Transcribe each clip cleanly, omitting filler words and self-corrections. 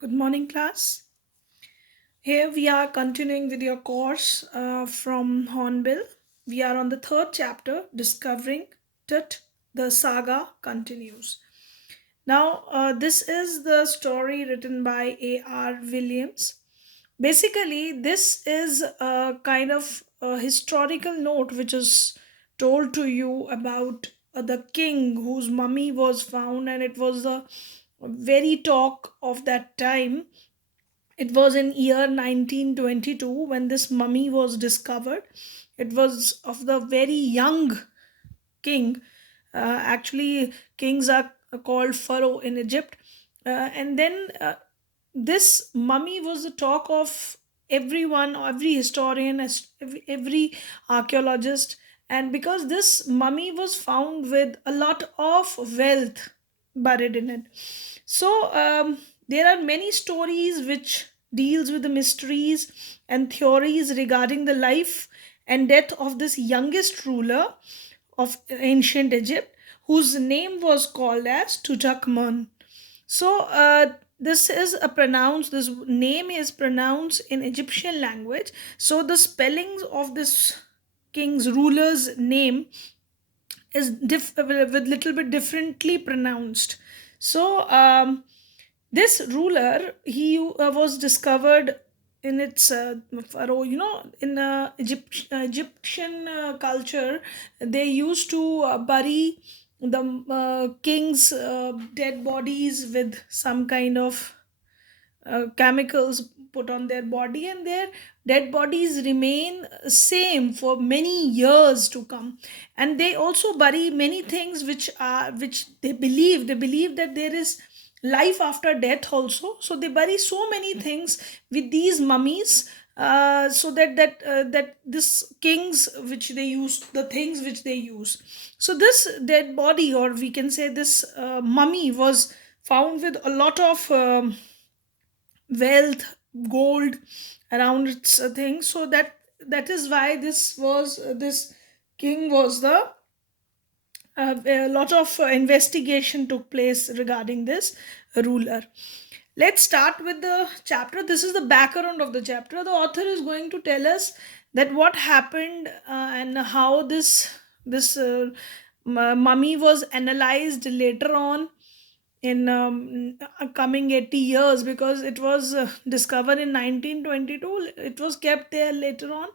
Good morning, class. Here we are continuing with your course from Hornbill. We are on the third chapter, Discovering Tut. The saga continues. Now, this is the story written by A.R. Williams. Basically, this is a kind of a historical note which is told to you about the king whose mummy was found, and it was the very talk of that time. It was in year 1922 when this mummy was discovered. It was of the very young king. Actually, kings are called pharaoh in Egypt. And then this mummy was the talk of everyone, every historian, every archaeologist. And because this mummy was found with a lot of wealth buried in it, so there are many stories which deals with the mysteries and theories regarding the life and death of this youngest ruler of ancient Egypt, whose name was called as Tutankhamun. So this is a pronounced. This name is pronounced in Egyptian language. So the spellings of this king's ruler's name is with little bit differently pronounced. So this ruler, he was discovered in its pharaoh. In Egyptian culture, they used to bury the king's dead bodies with some kind of chemicals put on their body, and their dead bodies remain same for many years to come. And they also bury many things which they believe that there is life after death also, so they bury so many things with these mummies, so that this kings which they use, the things which they use. So this dead body, or we can say this mummy, was found with a lot of wealth, gold around its thing. So that is why this king was the a lot of investigation took place regarding this ruler. Let's start with the chapter. This is the background of the chapter. The author is going to tell us that what happened, and how this mummy was analyzed later on in coming 80 years, because it was discovered in 1922. It was kept there later on,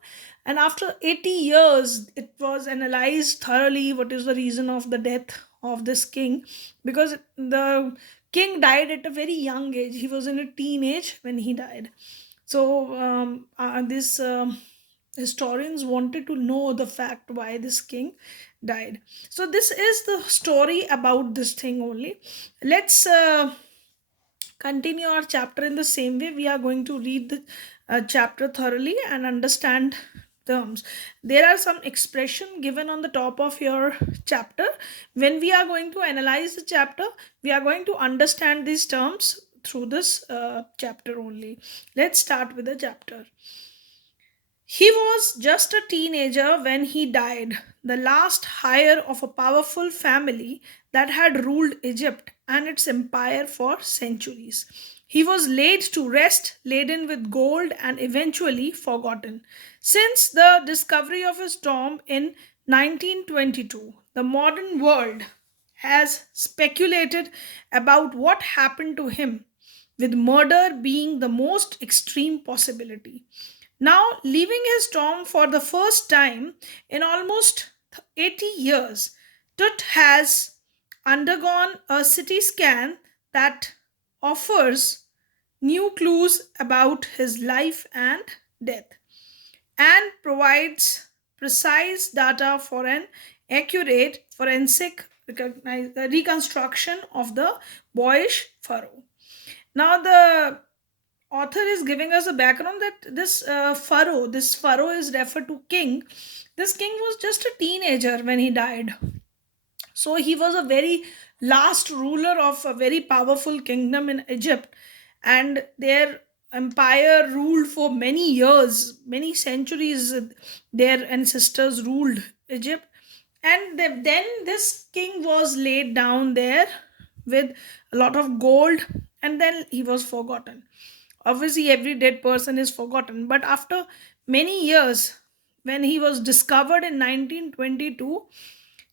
and after 80 years it was analyzed thoroughly what is the reason of the death of this king, because the king died at a very young age. He was in a teenage when he died. So this historians wanted to know the fact why this king died. So this is the story about this thing only. Let's continue our chapter in the same way. We are going to read the chapter thoroughly and understand terms. There are some expression given on the top of your chapter. When we are going to analyze the chapter, we are going to understand these terms through this chapter only. Let's start with the chapter. He was just a teenager when he died, the last heir of a powerful family that had ruled Egypt and its empire for centuries. He was laid to rest, laden with gold, and eventually forgotten. Since the discovery of his tomb in 1922, the modern world has speculated about what happened to him, with murder being the most extreme possibility. Now, leaving his tomb for the first time in almost 80 years, Tut has undergone a CT scan that offers new clues about his life and death, and provides precise data for an accurate forensic reconstruction of the boyish pharaoh. Now, the author is giving us a background that this pharaoh is referred to king. This king was just a teenager when he died. So he was a very last ruler of a very powerful kingdom in Egypt, and their empire ruled for many years, many centuries. Their ancestors ruled Egypt, and then this king was laid down there with a lot of gold, and then he was forgotten. Obviously, every dead person is forgotten, but after many years, when he was discovered in 1922,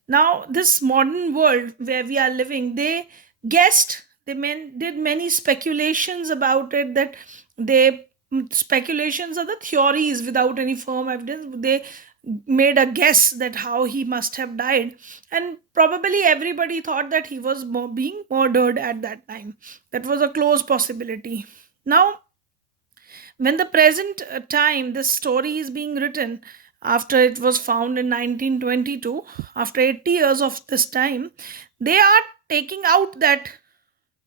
now this modern world where we are living, they guessed, did many speculations about it, that they speculations are the theories without any firm evidence. They made a guess that how he must have died, and probably everybody thought that he was being murdered at that time. That was a close possibility. Now, when the present time this story is being written, after it was found in 1922, after 80 years of this time, they are taking out that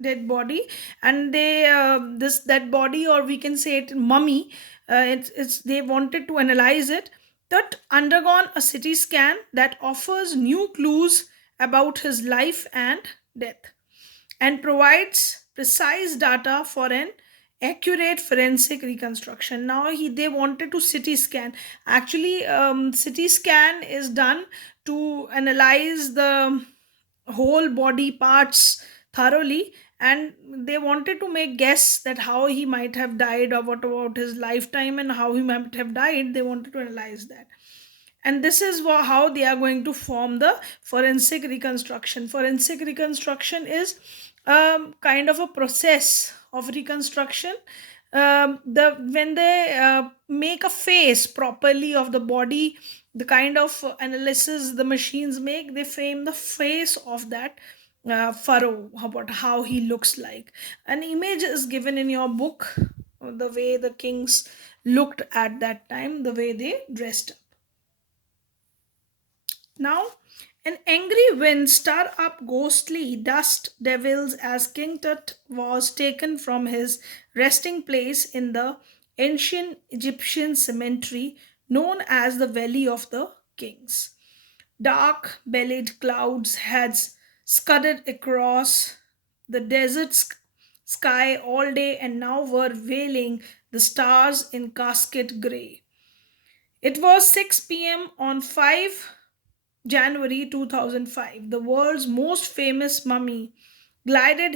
dead body, and they this that body, or we can say it mummy, it's they wanted to analyze it, that undergone a CT scan that offers new clues about his life and death, and provides precise data for an accurate forensic reconstruction. Now they wanted to CT scan. Actually, CT scan is done to analyze the whole body parts thoroughly, and they wanted to make guess that how he might have died, or what about his lifetime and how he might have died. They wanted to analyze that, and this is how they are going to form the forensic reconstruction. Forensic reconstruction is kind of a process of reconstruction. The when they make a face properly of the body, the kind of analysis the machines make, they frame the face of that pharaoh, about how he looks like. An image is given in your book, the way the kings looked at that time, the way they dressed. Now, an angry wind stirred up ghostly dust devils as King Tut was taken from his resting place in the ancient Egyptian cemetery known as the Valley of the Kings. Dark bellied clouds had scudded across the desert sky all day and now were veiling the stars in casket grey. It was 6 p.m. on 5 January 2005. The world's most famous mummy glided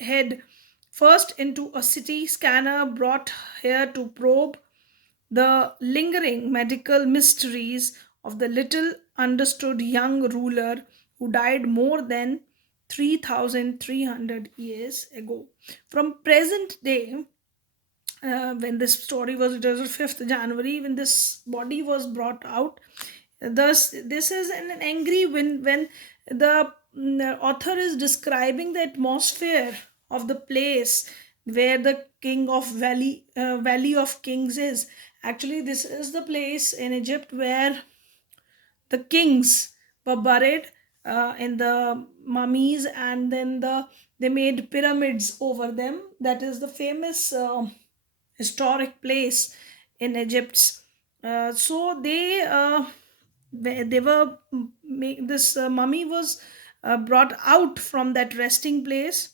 head first into a city scanner brought here to probe the lingering medical mysteries of the little understood young ruler who died more than 3,300 years ago. From present day, when this story was, it was 5th January, when this body was brought out. Thus, this is an angry when the author is describing the atmosphere of the place where the king of valley of kings is. Actually, this is the place in Egypt where the kings were buried, in the mummies, and then they made pyramids over them. That is the famous historic place in Egypt. So they were this mummy was brought out from that resting place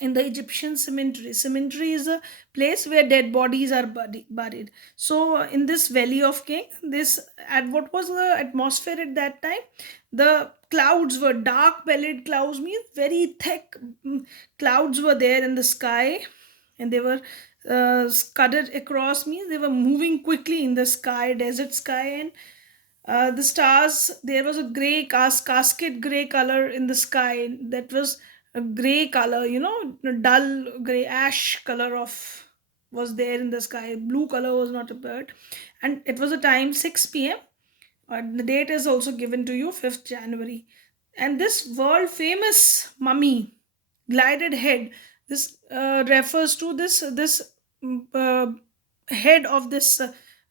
in the Egyptian cemetery. Cemetery is a place where dead bodies are buried. So in this Valley of King, this at what was the atmosphere at that time? The clouds were dark bellied clouds, means very thick clouds were there in the sky, and they were scudded across, means they were moving quickly in the sky, desert sky, and the stars, there was a gray casket gray color in the sky, that was a gray color, dull gray ash color of was there in the sky. Blue color was not appeared, and it was a time 6 p.m. The date is also given to you, 5th January. And this world famous mummy glided head, this refers to this head of this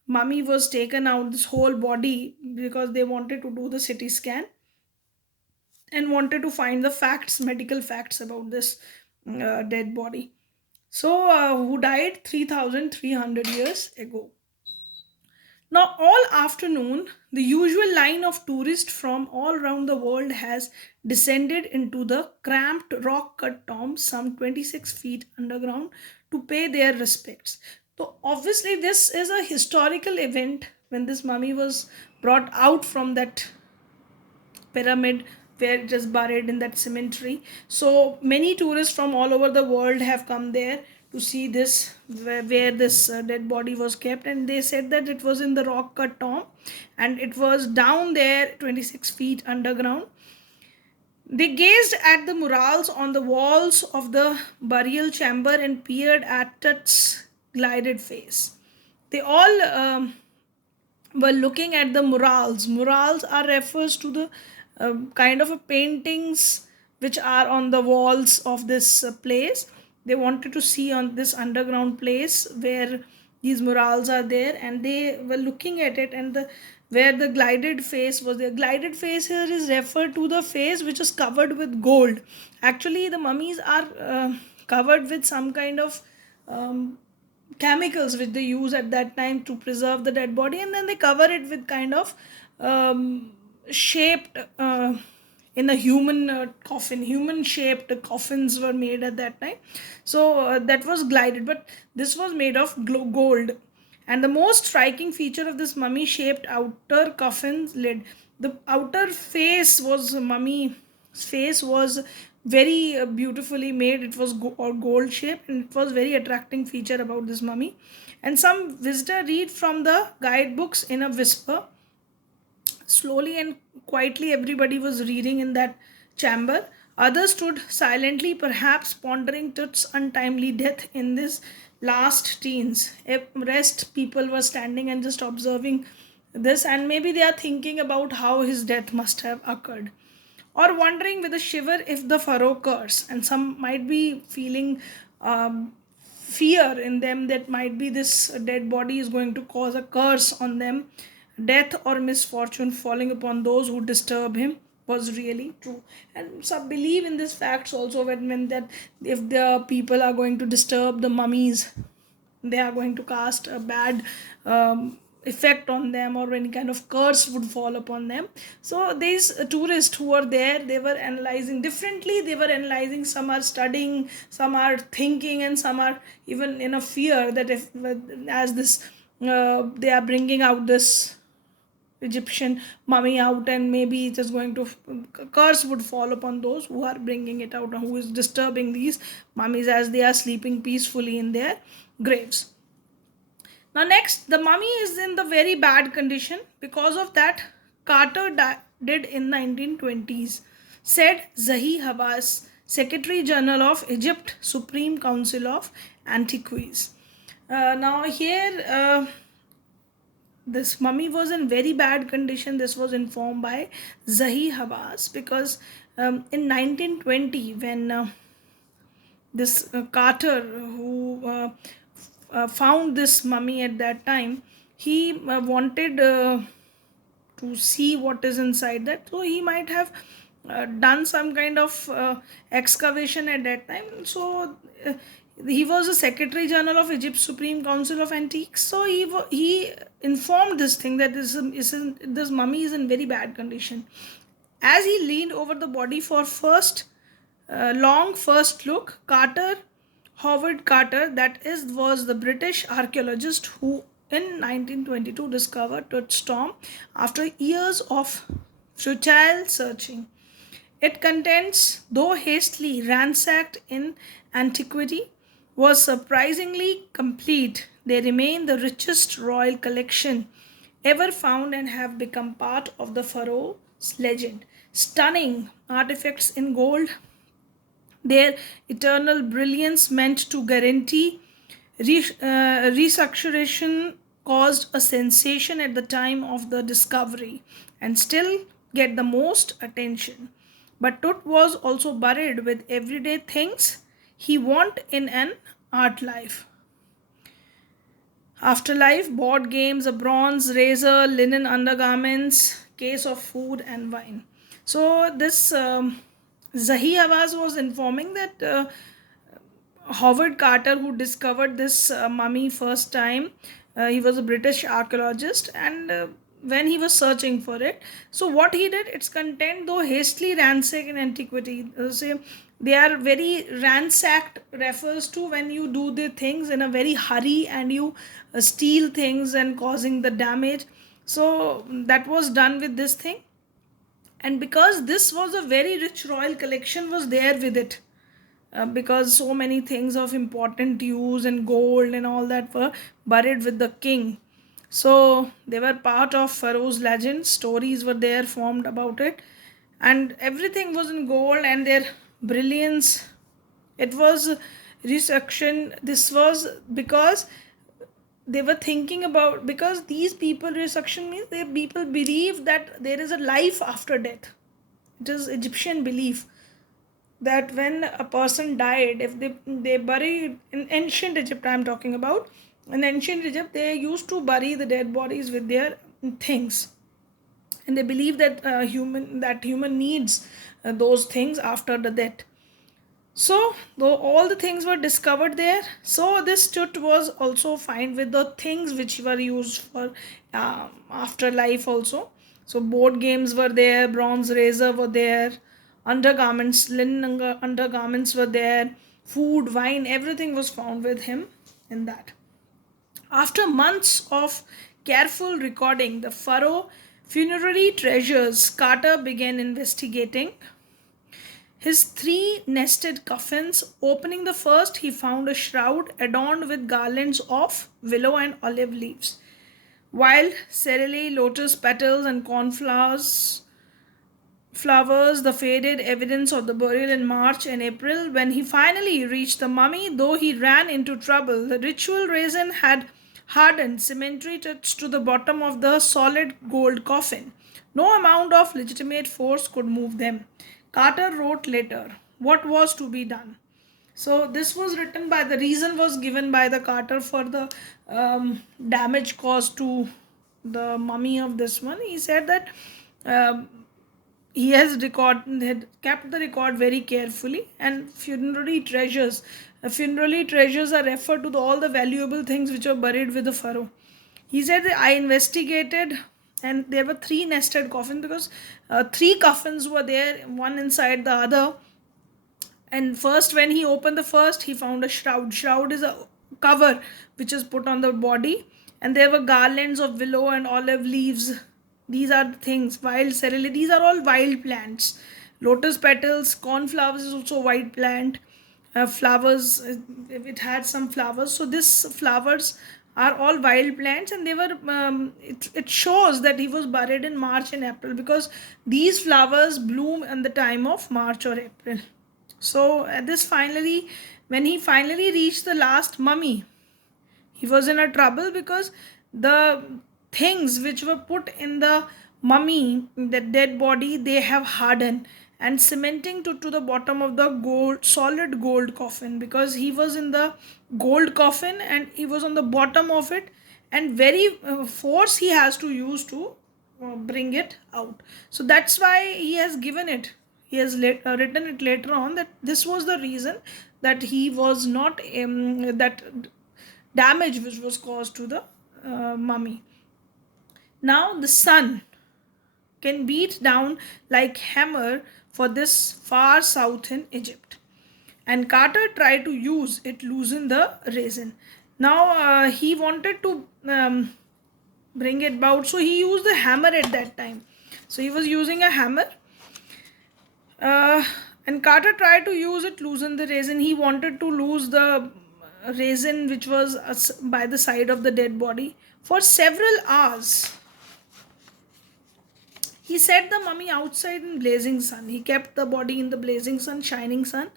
mummy was taken out, this whole body, because they wanted to do the CT scan and wanted to find the facts, medical facts about this dead body. So, who died 3,300 years ago. Now, all afternoon, the usual line of tourists from all around the world has descended into the cramped rock cut tomb, some 26 feet underground, to pay their respects. So, obviously, this is a historical event when this mummy was brought out from that pyramid where it is buried in that cemetery. So many tourists from all over the world have come there to see this, where this dead body was kept, and they said that it was in the rock cut tomb, and it was down there 26 feet underground. They gazed at the murals on the walls of the burial chamber and peered at Tut's glided face. They all were looking at the murals. Murals are refers to the kind of a paintings which are on the walls of this place. They wanted to see on this underground place where these murals are there, and they were looking at it, and the where the glided face was there. Glided face here is referred to the face which is covered with gold. Actually, the mummies are covered with some kind of chemicals which they use at that time to preserve the dead body, and then they cover it with kind of shaped in a human coffin. Human shaped coffins were made at that time. So that was glided, but this was made of gold. And the most striking feature of this mummy shaped outer coffin's lid, the outer face was mummy face was very beautifully made. It was gold shaped, and it was very attracting feature about this mummy. And some visitor read from the guidebooks in a whisper. Slowly and quietly, everybody was reading in that chamber. Others stood silently, perhaps pondering Tut's untimely death in this last teens. Rest people were standing and just observing this, and maybe they are thinking about how his death must have occurred, or wondering with a shiver if the furrow curse. And some might be feeling fear in them that might be this dead body is going to cause a curse on them. Death or misfortune falling upon those who disturb him was really true. And some believe in these facts also, when that if the people are going to disturb the mummies, they are going to cast a bad effect on them, or any kind of curse would fall upon them. So these tourists who were there, they were analyzing differently. They were analyzing, some are studying, some are thinking, and some are even in a fear that if as this they are bringing out this Egyptian mummy out, and maybe it is going to curse would fall upon those who are bringing it out, or who is disturbing these mummies as they are sleeping peacefully in their graves. Now next, the mummy is in the very bad condition. Because of that, Carter did in 1920s, said Zahi Hawass, Secretary General of Egypt Supreme Council of Antiquities. Now here this mummy was in very bad condition. This was informed by Zahi Hawass, because in 1920, when this Carter, who found this mummy at that time, he wanted to see what is inside that. So he might have done some kind of excavation at that time. So he was a Secretary General of Egypt's Supreme Council of Antiques. So he informed this thing that this mummy is in very bad condition. As he leaned over the body for long first look, Howard Carter, that is, was the British archaeologist who in 1922 discovered Tut's tomb after years of futile searching. Its contents, though hastily ransacked in antiquity, was surprisingly complete. They remain the richest royal collection ever found and have become part of the pharaoh's legend. Stunning artifacts in gold, their eternal brilliance meant to guarantee resuscitation, caused a sensation at the time of the discovery and still get the most attention. But Tut was also buried with everyday things he want in an art life. Afterlife, board games, a bronze razor, linen undergarments, case of food and wine. So this Zahi Hawass was informing that Howard Carter, who discovered this mummy first time, he was a British archaeologist, and when he was searching for it, so what he did, its content, though hastily ransacked in antiquity, say they are very ransacked, refers to when you do the things in a very hurry and you steal things and causing the damage. So that was done with this thing. And because this was a very rich royal collection was there with it, because so many things of important use and gold and all that were buried with the king. So they were part of Pharaoh's legend. Stories were there formed about it, and everything was in gold and their brilliance. It was resection. This was because they were thinking about, because these people, resection means they people believe that there is a life after death. It is Egyptian belief that when a person died, if they bury in ancient Egypt, I'm talking about, in ancient Egypt they used to bury the dead bodies with their things, and they believe that human needs those things after the death. So, though all the things were discovered there, so this tut was also found with the things which were used for afterlife also. So, board games were there, bronze razor were there, undergarments, linen undergarments were there, food, wine, everything was found with him in that. After months of careful recording the Pharaoh funerary treasures, Carter began investigating his three nested coffins. Opening the first, he found a shroud adorned with garlands of willow and olive leaves, wild cerule, lotus petals, and cornflowers. Flowers, the faded evidence of the burial in March and April. When he finally reached the mummy, though he ran into trouble, the ritual resin had hardened cemetery to the bottom of the solid gold coffin. No amount of legitimate force could move them. Carter wrote later what was to be done. So this was written by, the reason was given by the Carter for the damage caused to the mummy of this one. He said that um he had kept the record very carefully, and funerary treasures are referred to all the valuable things which were buried with the pharaoh. He said that I investigated, and there were three nested coffins, because three coffins were there, one inside the other. And first, when he opened the first, he found a shroud is a cover which is put on the body, and there were garlands of willow and olive leaves. These are the things. Wild cerule, these are all wild plants. Lotus petals, cornflowers is also wild plant. Flowers, it had some flowers. So this flowers are all wild plants, and they were it shows that he was buried in March and April, because these flowers bloom in the time of March or April. So at this finally, when he finally reached the last mummy, he was in a trouble, because the things which were put in the mummy, the dead body, they have hardened and cementing to the bottom of the gold, solid gold coffin, because he was in the gold coffin and he was on the bottom of it, and very force he has to use to bring it out. So that's why he has given it, he has written it later on, that this was the reason that he was not that damage which was caused to the mummy. Now the sun can beat down like hammer for this far south in Egypt, and Carter tried to use it loosen the resin. Now he wanted to bring it about, so he used the hammer at that time. So he was using a hammer, uh, and Carter tried to use it loosen the resin. He wanted to lose the resin which was by the side of the dead body. For several hours he set the mummy outside in blazing sun. He kept the body in the blazing sun, shining sun.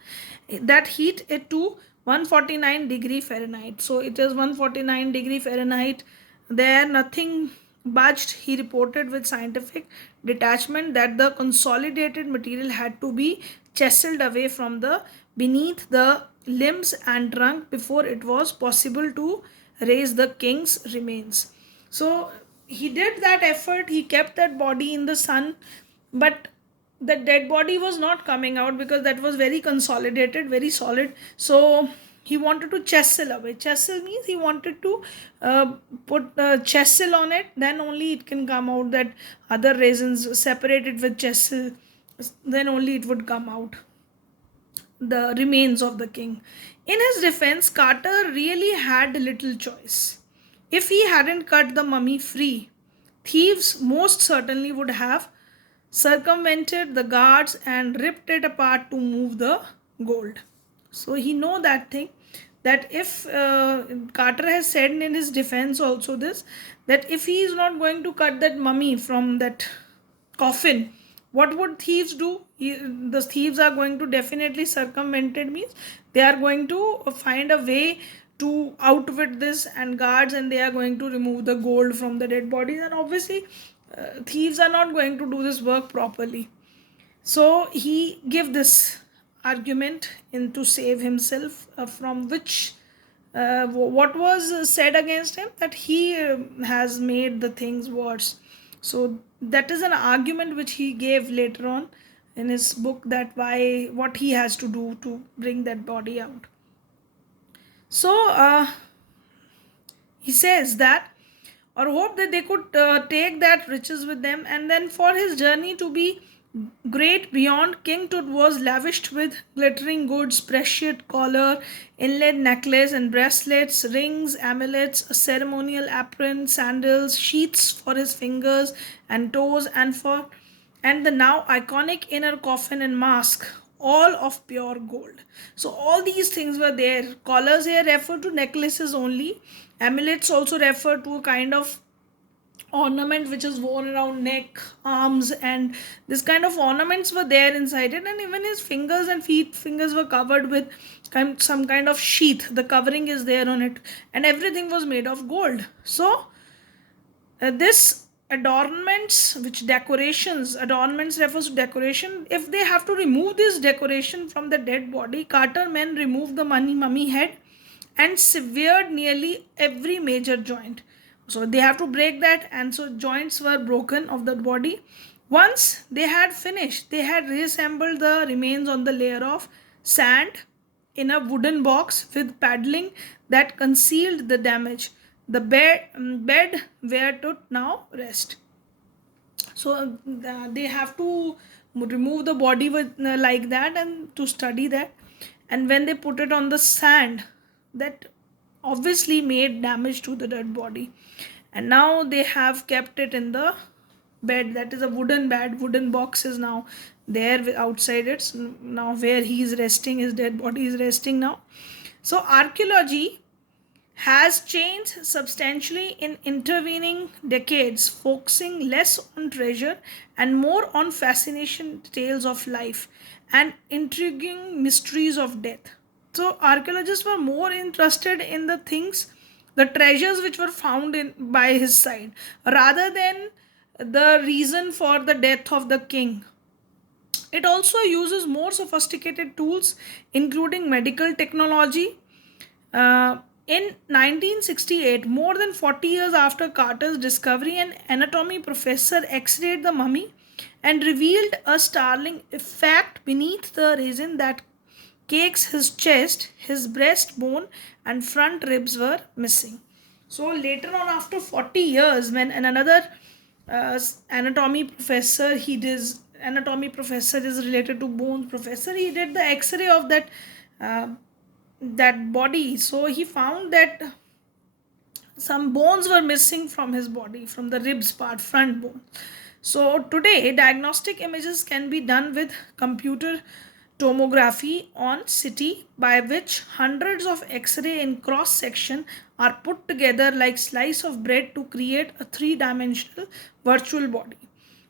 That heat it to 149 degree Fahrenheit. So it is 149 degree Fahrenheit. There nothing budged. He reported with scientific detachment that the consolidated material had to be chiseled away from the beneath the limbs and trunk before it was possible to raise the king's remains. So he did that effort, he kept that body in the sun, but the dead body was not coming out, because that was very consolidated, very solid. So he wanted to chisel away. Chisel means he wanted to put chisel on it, then only it can come out. That other resins separated with chisel, then only it would come out, the remains of the king. In his defense, Carter really had little choice. If he hadn't cut the mummy free, thieves most certainly would have circumvented the guards and ripped it apart to move the gold. So he know that thing, that if Carter has said in his defense also this, that if he is not going to cut that mummy from that coffin, what would thieves do? The thieves are going to definitely circumvent it, means they are going to find a way to outwit this and guards, and they are going to remove the gold from the dead bodies, and obviously thieves are not going to do this work properly. So he give this argument in to save himself from which what was said against him, that he has made the things worse. So that is an argument which he gave later on in his book, that why what he has to do to bring that body out. So he says that, or hope that they could take that riches with them, and then for his journey to be great beyond, King Tut was lavished with glittering goods, precious collar, inlaid necklace and bracelets, rings, amulets, a ceremonial apron, sandals, sheaths for his fingers and toes, and the now iconic inner coffin and mask, all of pure gold. So all these things were there. Collars here refer to necklaces only. Amulets also refer to a kind of ornament which is worn around neck, arms, and this kind of ornaments were there inside it. And even his fingers and fingers were covered with some kind of sheath. The covering is there on it, and everything was made of gold. So this adornments, which decorations, adornments refers to decoration. If they have to remove this decoration from the dead body, Carter men removed the mummy head and severed nearly every major joint. So they have to break that, and so joints were broken of the body. Once they had finished, they had reassembled the remains on the layer of sand in a wooden box with paddling that concealed the damage. The bed where to now rest. So they have to remove the body with like that, and to study that. And when they put it on the sand, that obviously made damage to the dead body. And now they have kept it in the bed, that is a wooden bed, wooden box is now there outside it. Now where he is resting, his dead body is resting now. So archaeology has changed substantially in intervening decades, focusing less on treasure and more on fascination tales of life and intriguing mysteries of death. So archaeologists were more interested in the things, the treasures which were found in by his side, rather than the reason for the death of the king. It also uses more sophisticated tools, including medical technology. In 1968, more than 40 years after Carter's discovery, an anatomy professor x-rayed the mummy and revealed a startling fact beneath the resin that cakes his chest, his breastbone, and front ribs were missing. So later on, after 40 years, when another anatomy professor, anatomy professor is related to bones professor, he did the x-ray of uh, that body. So he found that some bones were missing from his body, from the ribs part, front bone. So today diagnostic images can be done with computer tomography on CT, by which hundreds of x-ray in cross section are put together like slice of bread to create a three-dimensional virtual body.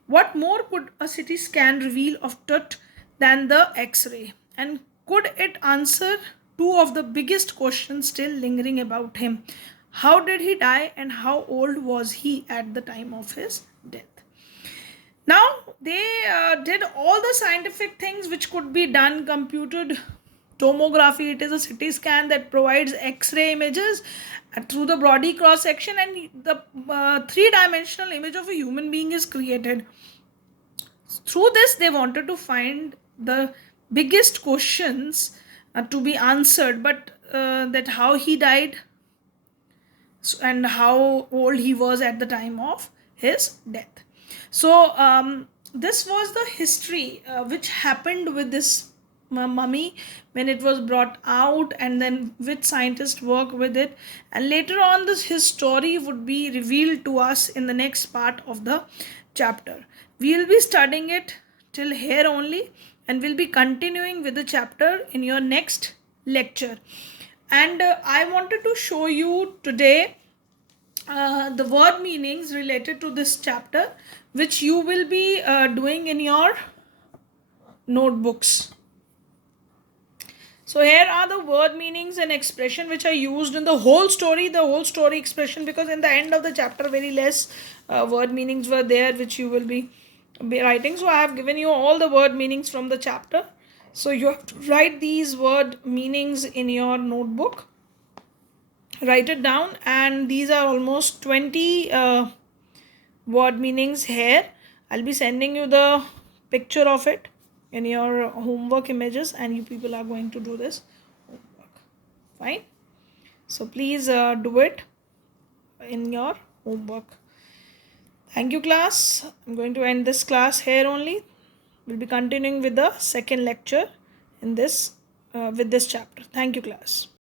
What more could a CT scan reveal of Tut than the X-ray? And could it answer two of the biggest questions still lingering about him? How did he die, and how old was he at the time of his death? Now, they did all the scientific things which could be done. Computed tomography, it is a CT scan that provides X-ray images through the body cross section, and the three-dimensional image of a human being is created. Through this, they wanted to find the biggest questions to be answered, but that how he died and how old he was at the time of his death. So this was the history which happened with this mummy when it was brought out, and then which scientists work with it, and later on his story would be revealed to us in the next part of the chapter. We will be studying it till here only, and we'll be continuing with the chapter in your next lecture. And I wanted to show you today the word meanings related to this chapter, which you will be doing in your notebooks. So here are the word meanings and expression which are used in the whole story expression, because in the end of the chapter very less word meanings were there which you will be writing. So I have given you all the word meanings from the chapter. So you have to write these word meanings in your notebook. Write it down, and these are almost 20 word meanings here. I'll be sending you the picture of it in your homework images, and you people are going to do this homework. Fine. So please do it in your homework. Thank you, class. I'm going to end this class here only. We'll be continuing with the second lecture in this with this chapter. Thank you, class.